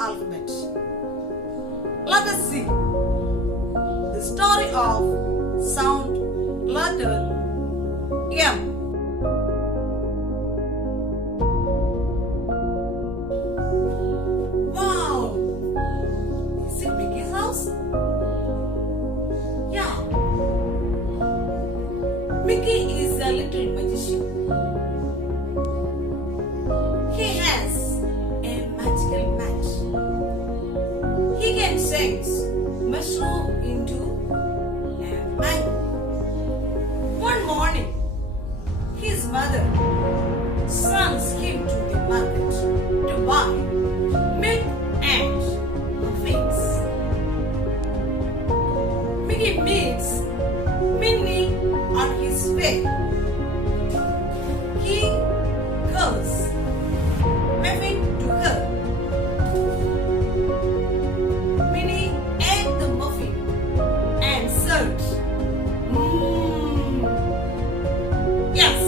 alphabet. Let us see the story of sound letter M. Wow! Is it Mickey's house? Yeah. Mickey is a little magician. He has a magical match. He can change mushroom into a mango. One morning, his mother sends him to the market to buy milk and muffins. Mickey meets Minnie on his way. He goes muffin to her. Minnie ate the muffin and said, Yes,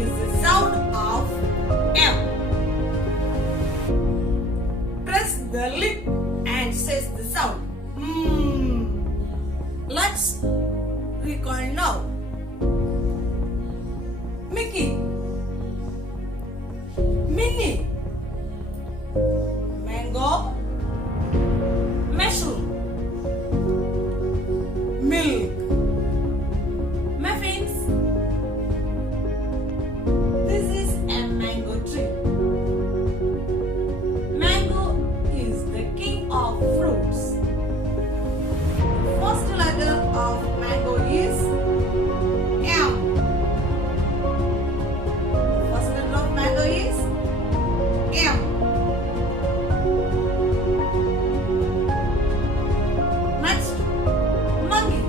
is the sound of M. Press the lip and says the sound. Let's recall now. Mickey, Minnie, mango, mushroom, milk, muffins. This is a mango tree. Mango is the king of fruits. First letter of mango is M. First letter of mango is M. Next, monkey.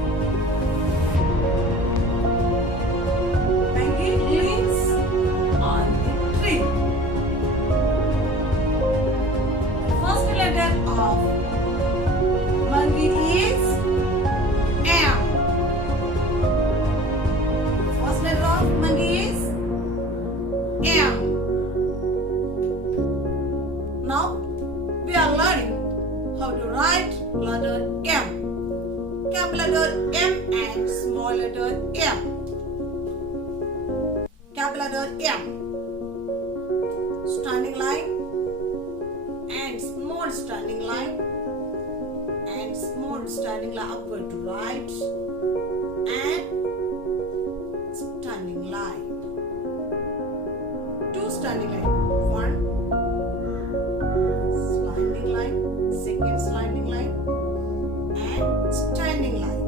Monkey lives on the tree. First letter of monkey is M. First letter of monkey is M. Now we are learning how to write letter M. Cap letter M and small letter M. Cap letter M. Standing line and small standing line and small standing line upward to right and standing line. Two standing line. One sliding line, second sliding line and standing line.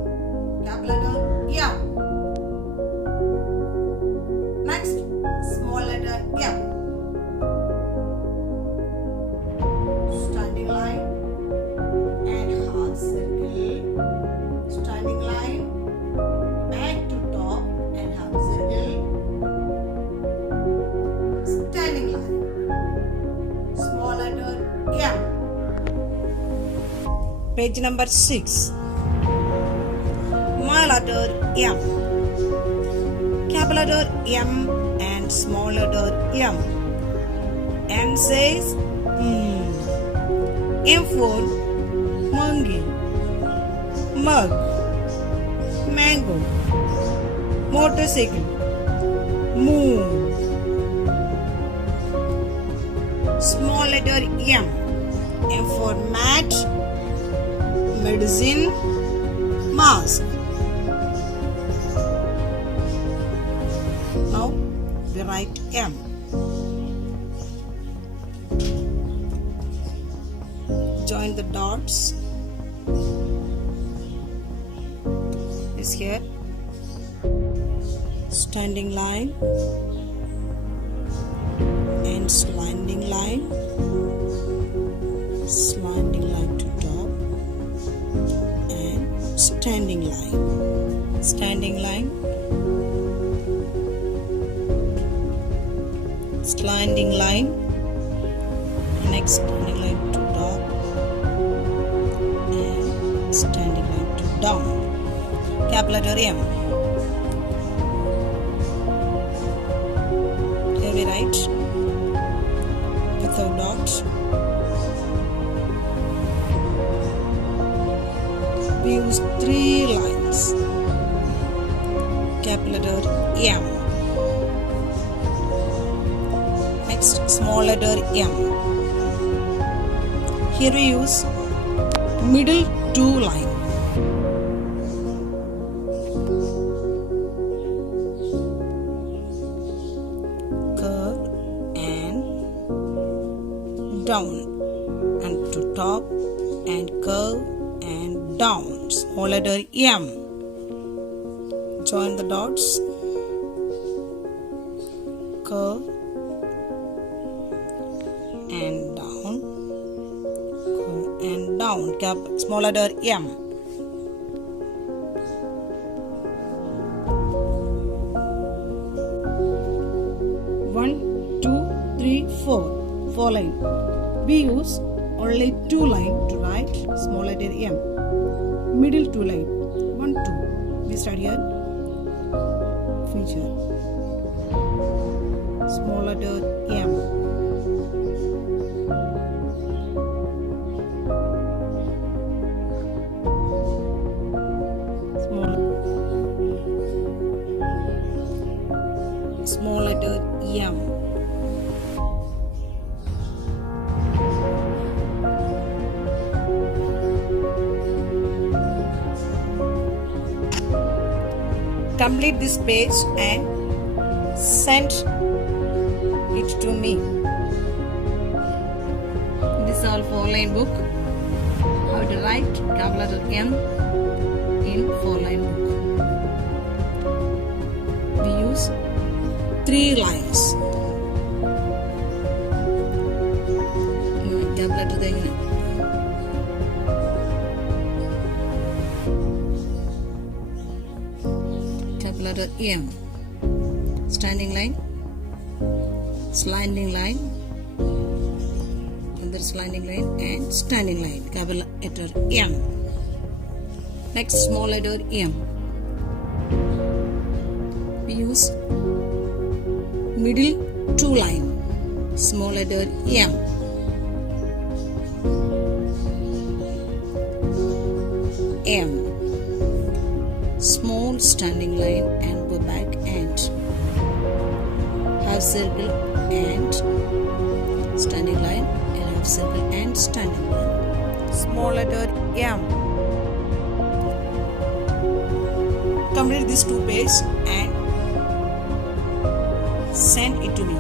Cap letter M. Next, small letter M. Standing line and half circle. Standing line, back to top and half circle. Standing line. Small letter M. Page number 6. My letter M. Cap letter M and small letter M. M says M for monkey, mug, mango, motorcycle, moon. Small letter M. M for mat, medicine, mask. Now we write M. Join the dots. Is here. Standing line and sliding line. Sliding line to top and standing line. Standing line. Sliding line. Next standing line to top and standing line to down. Cap letter M. Here we write without dot right. We use 3 lines. Capital letter M. Next, small letter M. Here we use middle 2 line. Curve and down, and to top and curve and down. Small letter M. Join the dots. Curve and down. Curve and down. Small letter M. One, two, three, four. 4 line. We use only 2 line to write small letter M. Middle 2 line. 1, 2. We start here. Feature. Small letter M. Small letter M. Complete this page and send it to me. This is our 4-line book. How to write capital letter M in 4-line book. We use 3 lines. Capital letter letter M. Standing line, sliding line, another sliding line, and standing line. Capital letter M. Next, small letter M. We use middle 2 line. Small letter M. M. Small standing line and go back and half circle and standing line and half circle and standing line. Small letter M. Complete these 2 pages and send it to me.